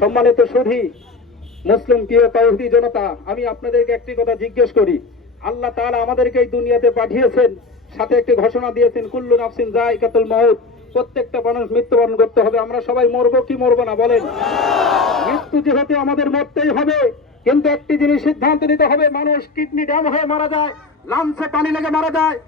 সম্মানিত সুধী মুসলিম প্রিয় তাওহীদি জনতা, আমি আপনাদেরকে একটি কথা জিজ্ঞেস করি। আল্লাহ তাআলা আমাদেরকে এই দুনিয়াতে পাঠিয়েছেন, সাথে একটি ঘোষণা দিয়েছেন, কুল্লু নাফসিন যায়কাতুল মাউত, প্রত্যেকটা মানুষ মৃত্যুবরণ করতে হবে। আমরা সবাই মরবো কি মরবো না বলেন? মৃত্যু যেহেতু আমাদের মরতেই হবে, কিন্তু একটি জিনিস সিদ্ধান্ত নিতে হবে। মানুষ কিডনি ড্যাম হয়ে মারা যায়, লাঞ্চে পানি লেগে মারা যায়,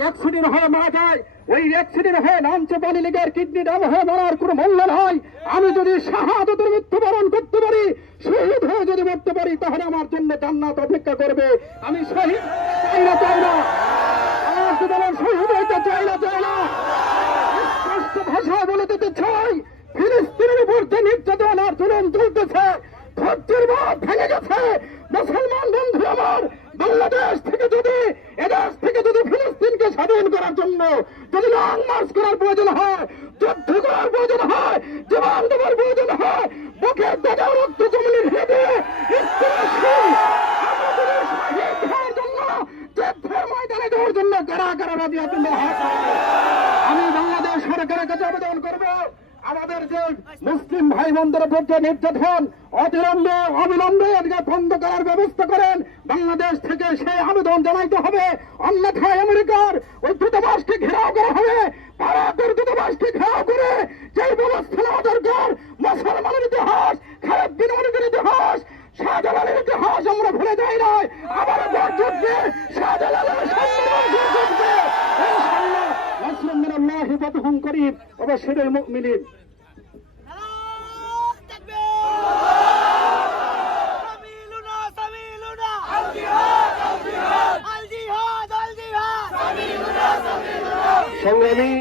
অ্যাক্সিডেন্ট হয়ে মারা যায়। ওই অ্যাক্সিডেন্ট হয়ে লাঞ্চে পানি লেগে আর কিডনি ড্যাম হয়ে মারার কোনো মূল্য নয়। আমি যদি শাহাদাতের মৃত্যুবরণ করতে পারি, শহীদ হয়ে যদি মরতে পারি, তাহলে আমার জন্য জান্নাত অপেক্ষা করবে। আমি শহীদ চাই না, চাই না, আমার জীবনের শহীদ হইতে চাই না, চাই না। স্পষ্ট ভাষায় বলে দিতে চাই, ফিলিস্তিনের উপর যে নির্যাতন আর জুলুম চলতেছে, ধৈর্যের বাঁধ ভেঙে গেছে। মুসলমান বন্ধু আমার, বাংলাদেশ থেকে যদি, এদেশ থেকে যদি ফিলিস্তিনকে স্বাধীন করার জন্য যদি লং মার্চ করার প্রয়োজন হয়, যুদ্ধ করার প্রয়োজন হয়, জীবন দেওয়ার প্রয়োজন হয়, বুকের দাদা রক্ত জমিনে ভেবে ময়দানে দেওয়ার জন্য কারা কারা রাজি আছেন? আমি বাংলাদেশ সরকারের কাছে আবেদন করব, আমাদের যে মুসলিম ভাই বোনদের উপর যে নির্যাতন অবিলম্বে বন্ধ করার ব্যবস্থা করেন। বাংলাদেশ থেকে সেই আবেদন জানাইতে হবে, অন্যথায় আমেরিকার ওই দূতাবাসকে ঘেরাও করা হবে, ভারতের দূতাবাসকে ঘেরাও করে যে ব্যবস্থা নেওয়া দরকার। মুসলমানের ইতিহাস, খালেদ বিন ওয়ালিদের ইতিহাস, শাহজালালের ইতিহাস আমরা ভুলে যাই নাই। আবার যুদ্ধে শাহজালালের সম্মান যুদ্ধে ইনশাআল্লাহ নাসরুম মিনাল্লাহি ওয়া ফাতহুন করিম ওয়া বাশশিরিল মুমিনিন। সংগ্রামী